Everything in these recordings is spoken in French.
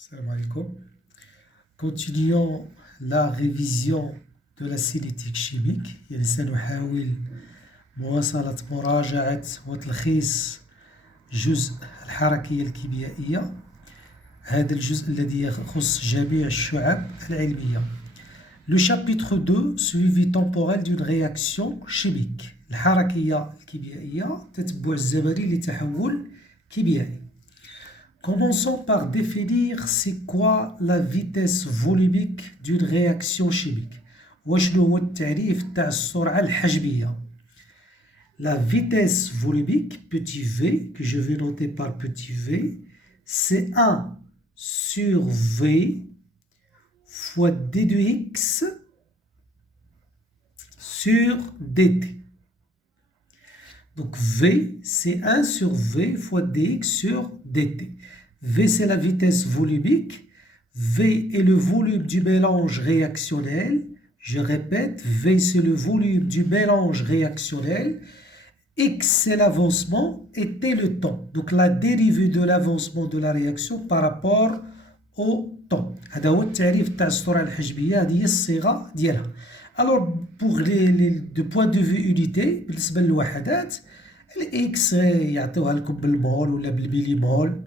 Salam alaikum. Continuons la révision de la cinétique chimique. يعني سنحاول مواصلة مراجعة وتلخيص جزء الحركية الكيميائية. هذا الجزء الذي يخص جميع الشعب العلمية. Le chapitre 2 suivi temporel d'une réaction chimique. الحركية الكيميائية تتبع الزمني لتحول كيميائي. Commençons par définir c'est quoi la vitesse volumique d'une réaction chimique. وشنو هو التعريف تاع السرعة الحجمية. La vitesse volumique, petit v, que je vais noter par petit v, c'est 1 sur v fois d de x sur dt. Donc v, c'est 1 sur v fois dx sur dt. V, c'est la vitesse volumique. V est le volume du mélange réactionnel. Je répète, V, c'est le volume du mélange réactionnel. X, c'est l'avancement et T, le temps. Donc la dérivée de l'avancement de la réaction par rapport au temps. هذا هو التعريف تاع السرعة الحجمية. هذه هي الصيغة ديالها. Alors, pour de point de vue unité, بالنسبة للوحدات, الإكس يعطيوها لكم بالمول ولا بالميليمول.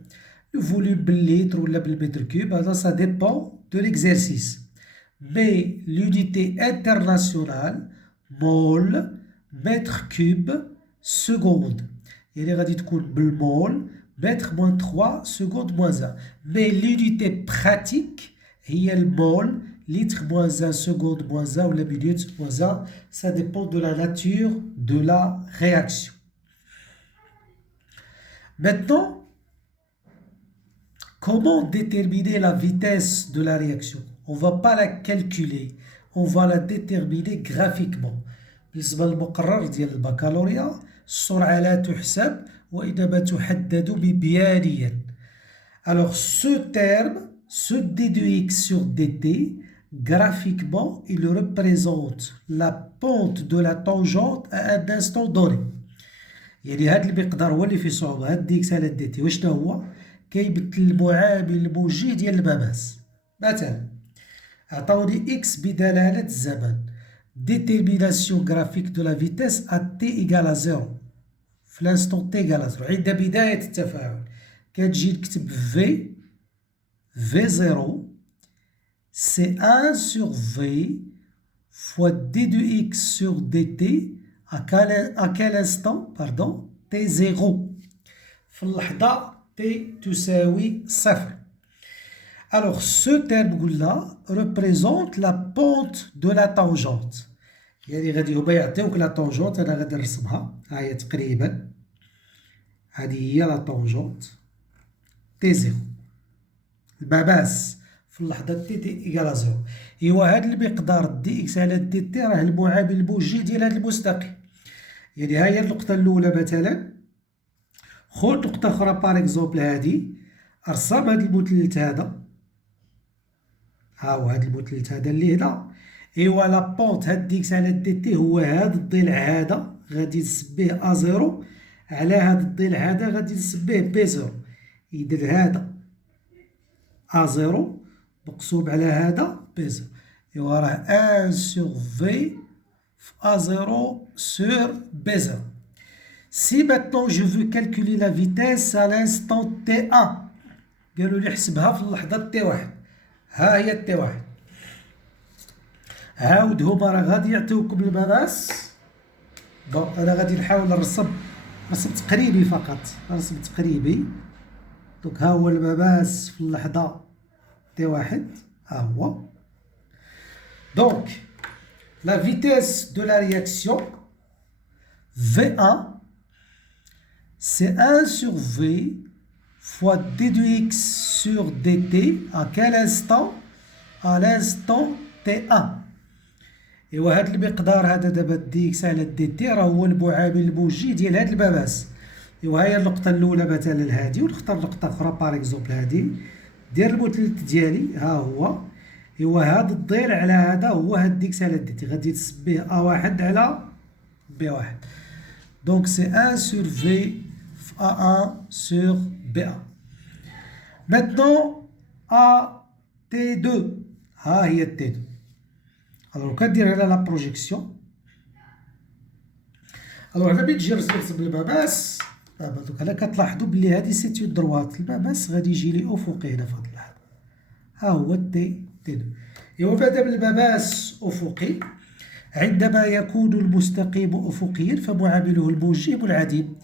Le volume بالليتر ولا بالمتر كوب, هذا ça dépend de l'exercice. Mais l'unité internationale, mol, mètre cube, seconde. يعني غادي تكون بالمول, mètre moins 3, seconde moins 1. Mais l'unité pratique هي المول, litre moins 1, seconde moins 1 ou la minute moins 1. Ça dépend de la nature de la réaction. Maintenant, comment déterminer la vitesse de la réaction? On ne va pas la calculer, on va la déterminer graphiquement. بالنسبة للمقرر ديال البكالوريا السرعة لا تحسب وإنما تحدد ببيانيا. Alors ce terme, ce d de x sur dt, graphiquement, il représente la pente de la tangente à un instant donné. يعني هذا المقدار هو اللي فيه صعوبة. هاد دي اكس على دي تي وشنو هو؟ كيمثل المعامل الموجي ديال المماس. مثلا عطاوني اكس بدلالة الزمن. Détermination graphique de la vitesse à t égale à 0. في l'instant t égale à 0. عند بداية التفاعل كتجي نكتب V0 c'est 1 sur V fois d de x sur dt à quel instant pardon t0 في اللحظة t تساوي 0. Alors ce terme قلنا représente la pente de la tangente. يعني غادي هما يعطيوك لا طونجونت, أنا غادي نرسمها. ها هي تقريبا هذه هي لا طونجونت t0. المماس في اللحظة t إيكال 0. إيوا هاد المقدار دي إكس على دي تي راه المعامل الموجي ديال هاد المستقيم. يعني ها هي النقطة الأولى مثلا. خذ نقطة أخرى باغ إكزومبل هادي. أرسم هاد المثلث هذا. ها هو هاد المثلث هذا اللي هنا. إيوا لا بونت هاد دي إكس على دي تي هو هاد الضلع هذا غادي نسميه أ0 على هاد الضلع هذا غادي نسميه B0. إذن هذا A0 مقسوم على هذا B0. إيوا راه 1 sur V في A0 sur B0. Si maintenant je veux calculer la vitesse à l'instant T1, قالوا لي حسبها في اللحظة T1. ها هي T1. عاود هما راه غادي يعطيوكم المماس. بون أنا غادي نحاول نرسم رسم تقريبي فقط, رسم تقريبي. دونك ها هو المماس في اللحظة T1. ها هو. Donc la vitesse de la réaction V1 c'est 1 sur V fois d de x sur dt à quel instant? À l'instant T1. إيوا هاد المقدار هذا دابا دي إكس على دي تي راه هو المعامل الموجي ديال هاد المماس. إيوا هي النقطة الأولى مثلا هادي, ونختار نقطة أخرى باغ إكزومبل هادي. دير المثلث ديالي ها هو. إيوا هاد الضلع على هذا هو هاد دي إكس على دي تي غادي تسميه A1 على B1. دونك سي 1 sur V A1 sur B1. Maintenant, à T2. ها هي T2. alors كندير على لا بروجيكسيون. alors على بين تجي رسم بالمقاس دوك هنا كتلاحظوا بلي هذه سيت اون دروات، المقاس غادي يجي لي افقي هنا في هذه اللحظه. ها هو T2. ايوا بعدا بالمقاس افقي عندما يكون المستقيم افقيا فمعامله الموجب العديم.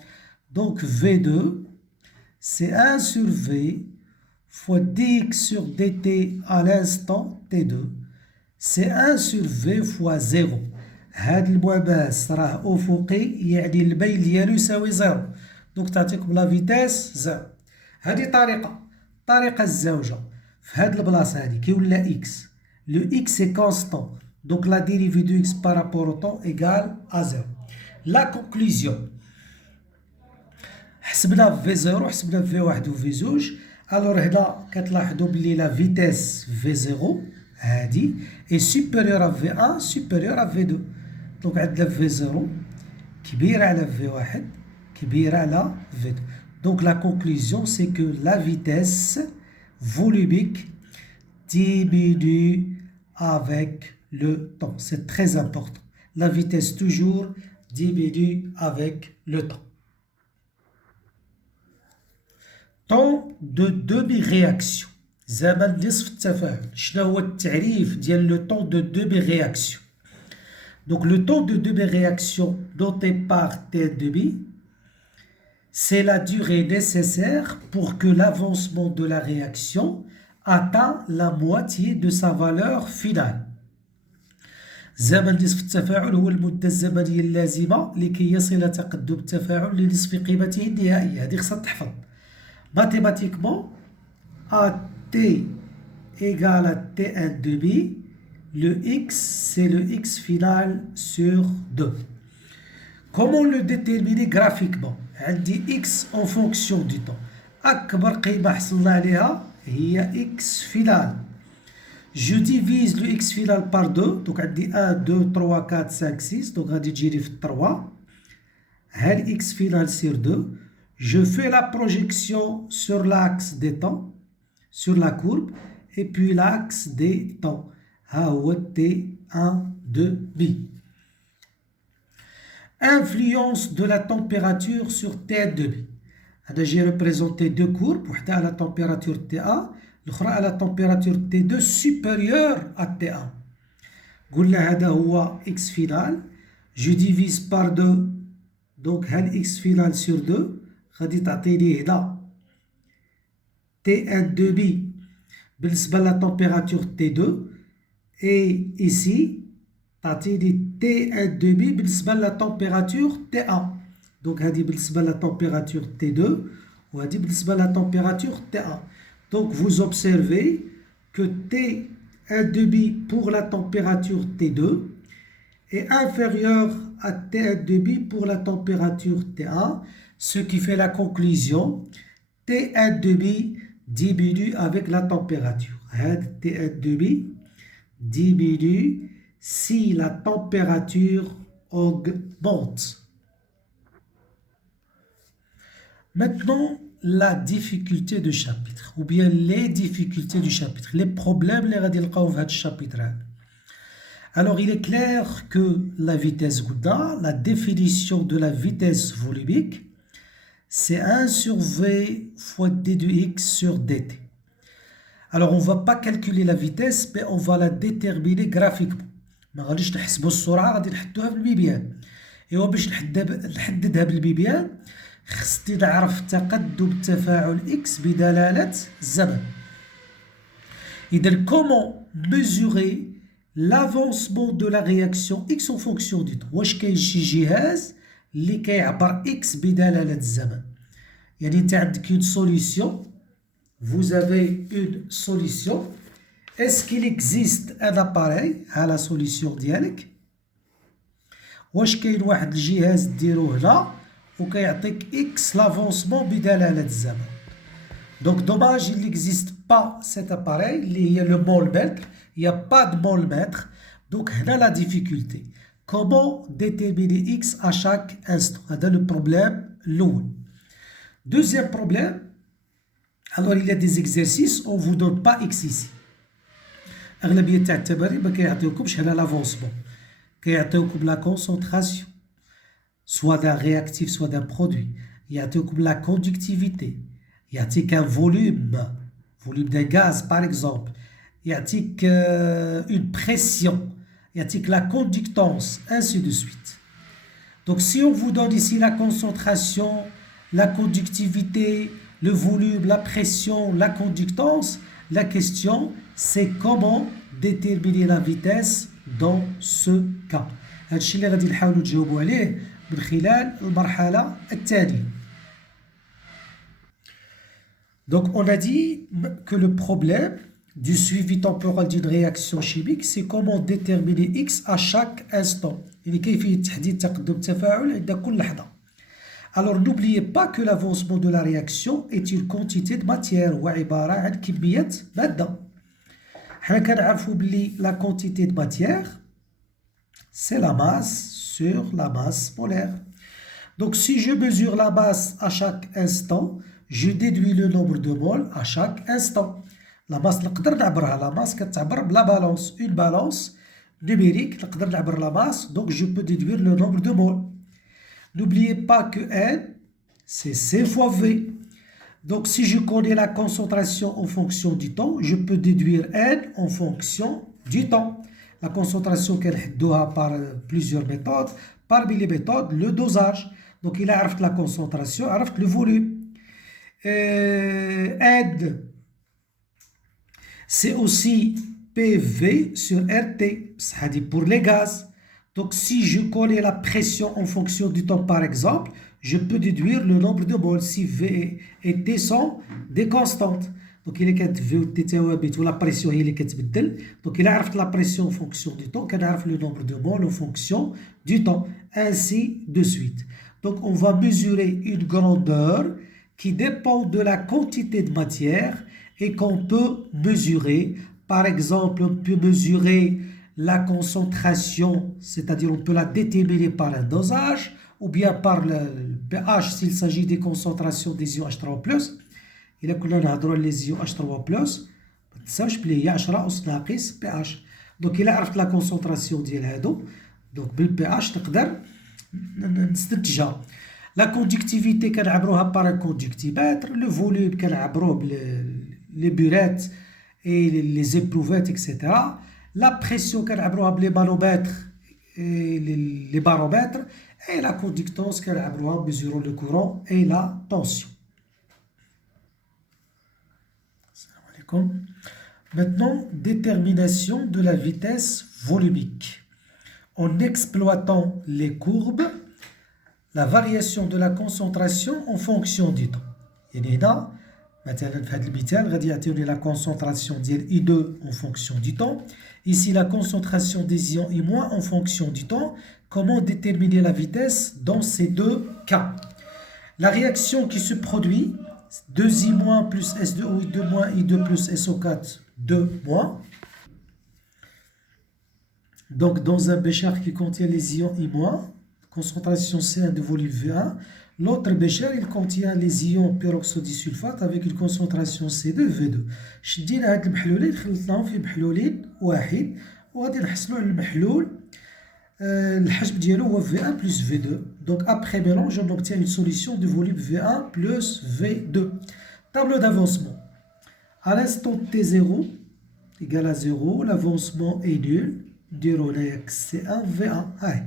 donc V2 c'est 1 sur V fois dx sur dt à l'instant T2 c'est 1 sur V fois 0. هاد المعماس راه افقي يعني الميل ديالو يساوي 0 دونك تعطيكم لا فيتاس 0. هذه الطريقه الزوجه في هاد البلاصه هادي كيولى اكس لو اكس سي كونستون دونك لا ديريفي دو اكس بارابور او طون ايكال ا 0. لا كونكلوزيون حسبنا في 0 حسبنا في 1 وفي 2. الوغ هنا كتلاحظوا بلي لا فيتاس في 0 هادي اي سوبيريور ا في 1 سوبيريور ا في 2 دونك عندنا في 0 كبيره على في 1 كبيره على في 2. donc la conclusion c'est que la vitesse volumique diminue avec le temps. C'est très important. La vitesse toujours diminue avec le temps. Temps de demi-réaction. زمن نصف التفاعل. شنو هو التعريف ديال le temps de demi-réaction. donc le temps de demi-réaction noté par T1,5 c'est la durée nécessaire pour que l'avancement de la réaction atteint la moitié de sa valeur finale. زمن نصف التفاعل هو المدة الزمنية اللازمة لكي يصل تقدم التفاعل لنصف قيمته النهائية. هذه خصها تحفظ. mathématiquement à t égale à T1,5 le x c'est le x final sur 2. Comment le déterminer graphiquement? عندي x en fonction du temps. أكبر قيمة حصلنا عليها هي x final. Je divise le x final par 2 donc عندي 1 2 3 4 5 6 donc غادي تجيني في 3. ها x final sur 2. Je fais la projection sur l'axe des temps sur la courbe et puis l'axe des temps. ها هو T1,5. Influence de la température sur T1,5. هذا j'ai représenté deux courbes وحدة à la température T1 l'autre à la température T2 supérieure à T1. قلنا هذا هو x final. je divise par 2 donc هاد x final sur 2 غادي تعطيني هنا T1,5 بالنسبة لا température T2 et ici تعطيني T1,5 بالنسبة لا température T1 donc هذه بالنسبة لا température T2 وهذه بالنسبة لا température T1. donc vous observez que T1,5 pour la température T2 est inférieur à T1,5 pour la température T1, ce qui fait la conclusion T1,5 diminue avec la température. T1,5 diminue si la température augmente. Maintenant, la difficulté du chapitre, ou bien les difficultés du chapitre, les problèmes les غادي نلقاو في هذا chapitre. Alors, il est clair que la vitesse Gouda, la définition de la vitesse volumique, c'est 1 sur V fois d de x sur dt. Alors, on ne va pas calculer la vitesse, mais on va la déterminer graphiquement. ما غاديش نحسبوا السرعة غادي نحدوها بالمبيان. إيوا باش نحددها بالمبيان خصني نعرف تقدم التفاعل x بدلالة الزمن. إذا comment mesurer l'avancement de la réaction x en fonction du temps. واش كاين شي جهاز اللي كيعبر x بدلالة الزمن. يعني انت عندك une solution, vous avez une solution. Est-ce qu'il existe un appareil ها la solution ديالك. واش كاين واحد الجهاز ديروه هنا وكيعطيك x l'avancement بدلالة الزمن. Donc dommage il n'existe pas cet appareil اللي هي le mollemètre. Il n'y a pas de mollemètre. Donc là la difficulté. Comment déterminer x à chaque instant. هذا le problème الأول. Deuxième problème. Alors, il y a des exercices, on ne vous donne pas X ici. أغلبية تاع التمارين ما كيعطيوكمش هنا l'avancement. كيعطيوكم la concentration, soit d'un réactif, soit d'un produit. يعطيوكم la conductivité. يعطيك un volume d'un gaz par exemple. يعطيك une pression. يعطيك la conductance, ainsi de suite. Donc, si on vous donne ici la concentration, la conductivité, le volume, la pression, la conductance, la question, c'est comment déterminer la vitesse dans ce cas. هذا الشيء اللي غادي نحاولوا نجاوبوا عليه من خلال المرحلة الثانية. Donc, on a dit que le problème du suivi temporel d'une réaction chimique, c'est comment déterminer X à chaque instant. يعني كيفية تحديد تقدم التفاعل عند كل لحظة. Alors, n'oubliez pas que l'avancement de la réaction est une quantité de matière هو عبارة عن كمية مادة. حنا كنعرفوا بلي la quantité de matière, c'est la masse sur la masse molaire. Donc, si je mesure la masse à chaque instant, je déduis le nombre de moles à chaque instant. La masse نقدر نعبرها. La masse كتعبر بلا balance. Une balance numérique نقدر نعبر la masse. Donc, je peux déduire le nombre de moles. N'oubliez pas que N, c'est C fois V. Donc, si je connais la concentration en fonction du temps, je peux déduire N en fonction du temps. La concentration كنحدوها par plusieurs méthodes. Parmi les méthodes, le dosage. Donc, il a عرفت la concentration, عرفت le volume. N, c'est aussi PV sur RT, c'est-à-dire pour les gaz. Donc, si je connais la pression en fonction du temps, par exemple, je peux déduire le nombre de moles si V et T sont des constantes. Donc, il est V ou T ou la pression il est كتبدل. Donc, il a عرفت la pression en fonction du temps, il a عرفت le nombre de moles en fonction du temps, ainsi de suite. Donc, on va mesurer une grandeur qui dépend de la quantité de matière et qu'on peut mesurer. Par exemple, on peut mesurer la concentration, c'est-à-dire on peut la déterminer par un dosage ou bien par le pH s'il s'agit des concentrations des ions H3+. إلا كنا نهضروا على les ions H3+, ما تنساوش بلي هي 10 أس ناقص pH. دونك إلا عرفت لا كونسونطراسيون ديال هادو دونك بالبي تقدر نستنتجها. لا كوندكتيفيتي كنعبروها بار ان كوندكتيمتر. لو فوليوم كنعبروه بلي بورات اي لي زيبروفات اكسيتيرا. لا بريسيون كنعبروها بلي مانومتر اي لي بارومتر. اي لا كوندكتونس كنعبروها بميزورون لو كورون اي لا طونسيون. السلام عليكم. Maintenant, détermination de la vitesse volumique. En exploitant les courbes, la variation de la concentration en fonction du temps. يعني هنا مثلا في هذا المثال غادي يعطيوني la concentration ديال I2 en fonction du temps. Ici la concentration des ions I- en fonction du temps. Comment déterminer la vitesse dans ces deux cas? La réaction qui se produit 2I- plus S2O I2- I2 plus SO4 2-. Donc dans un bécher qui contient les ions I-, concentration C1 de volume V1. L'autre bécher, il contient les ions peroxydisulfate avec une concentration C2 V2. شدينا هاد المحلولين خلطناهم في محلولين واحد وغادي نحصلوا على المحلول الحجم ديالو هو V1 plus V2. Donc après mélange, on obtient une solution de volume V1 plus V2. Tableau d'avancement. À l'instant T0 égale à 0, l'avancement est nul. نديرو هنايا C1 V1. هاي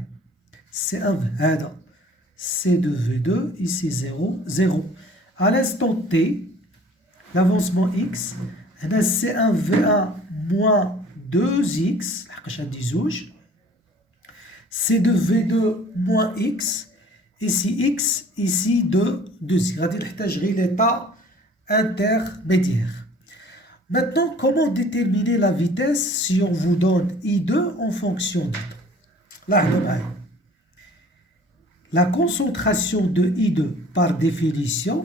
C1 هذا C2 V2 ici 0 0. À l'instant T, l'avancement X هنا C1 V1 moins 2X لحقاش عندي زوج. C2 V2 moins X ici X ici 2X. غادي نحتاج غير l'état intermédiaire. Maintenant, comment déterminer la vitesse si on vous donne I2 en fonction du temps? Là, la concentration de I2 par définition,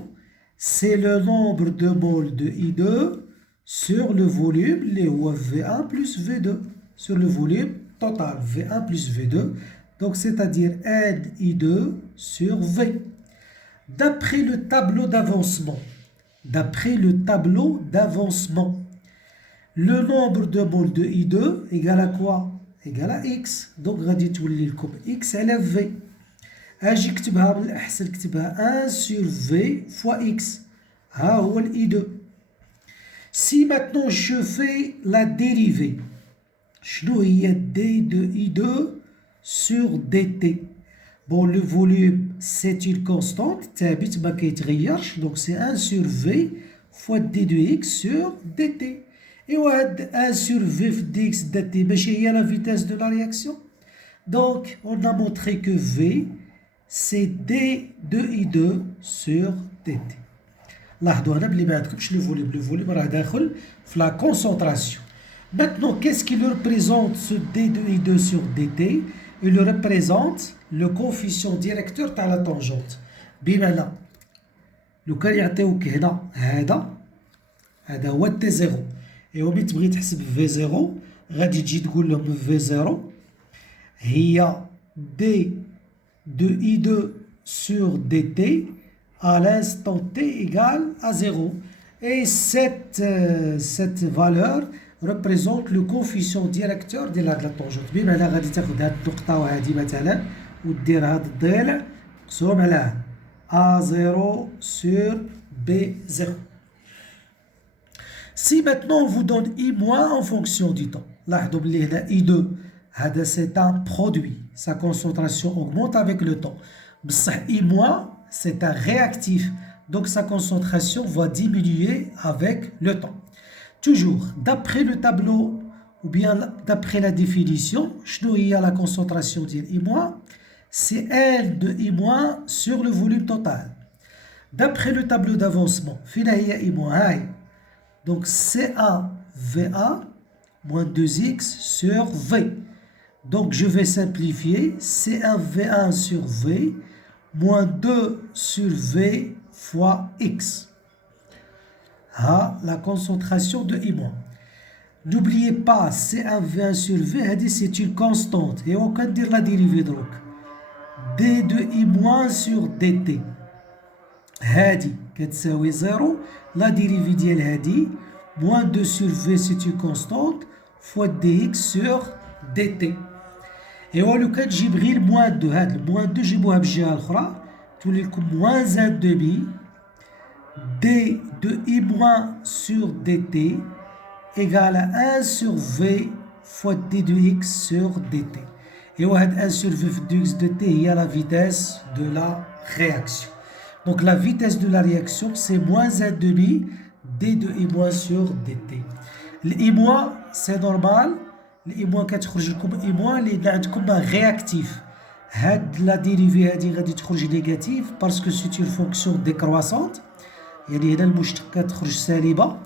c'est le nombre de moles de I2 sur le volume, les V1 plus V2, sur le volume total, V1 plus V2, donc c'est-à-dire NI2 sur V. D'après le tableau d'avancement, d'après le tableau d'avancement. Le nombre de moles de I2 égale à quoi? Égale à X. Donc غادي تولي لكم X على V. اجي كتبها من الأحسن كتبها 1 sur V fois X. ها هو ال I2. Si maintenant je fais la dérivée, شنو هي D de I2 sur dt? Bon, le volume, c'est une constante, ثابت ما كيتغيرش, donc c'est 1 sur V fois d de x sur dt. Et وهاد 1 sur V dx dt ماشي هي la vitesse de la réaction. Donc, on a montré que V, c'est d de I2 sur dt. لاحظوا هنا بلي ما عندكمش le volume راه داخل في la concentration. Maintenant, qu'est-ce qui le représente ce d de I2 sur dt? Il représente le coefficient directeur تاع la tangente. بمعنى لو كان يعطيوك هنا هذا هو تي زيرو، ايوا ملي تبغي تحسب في زيرو غادي تجي تقول لهم في زيرو هي دي دو اي 2 sur dt à l'instant t égale à 0. Et cette valeur représente le coefficient directeur de la tangente. بمعنى غادي تاخد هاد النقطة وهادي مثلا ودير هاد الضلع مقسوم على A0 sur B0. Si maintenant on vous donne I- en fonction du temps, لاحظوا بلي هنا I2 هذا c'est un produit, sa concentration augmente avec le temps. بصح I- c'est un réactif, donc sa concentration va diminuer avec le temps. Toujours, d'après le tableau ou bien d'après la définition, شنو هي la concentration ديال I-, c'est L de I- sur le volume total. D'après le tableau d'avancement, فين هي I-, هاي. Donc CA VA moins 2X sur V. Donc je vais simplifier C1 V1 sur V moins 2 sur V fois X. Ah, la concentration de I-. N'oubliez pas, C1 V1 sur V, c'est une constante. Et on peut dire la dérivée donc. D de I- sur dt. هادي كتساوي 0. La dérivée ديال هادي moins 2 sur V, c'est une constante, fois dx sur dt. Et لو كان تجيب غير moins 2, هاد moins 2 جيبوها بالجهة الأخرى تولي لكم moins 1 demi d de I- sur dt égale à 1 sur V fois d de x sur dt. Et 1 sur V de x dt هي la vitesse de la réaction. Donc la vitesse de la réaction c'est moins 1 demi d de I- sur dt. l'I- c'est normal. l'I- كتخرج لكم I- اللي عندكم réactif. هاد لا ديريفي هادي غادي تخرج نيجاتيف باسكو سيت اون فونكسيون ديكرواسونت، يعني هنا المشتقة تخرج سالبة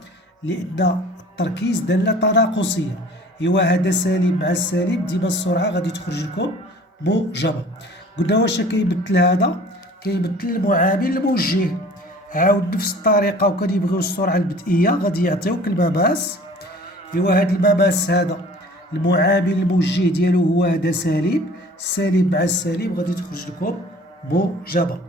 لأن التركيز دالة تناقصية. إوا هذا سالب مع السالب ديما السرعة غادي تخرج لكم موجبة. قلنا واش كيمثل هذا؟ كيمثل المعامل الموجه. عاود نفس الطريقة وكان يبغيو السرعة البدئية غادي يعطيوك المماس. إوا هاد المماس هذا المعامل الموجه ديالو هو هذا سالب، السالب مع السالب غادي تخرج لكم موجبة.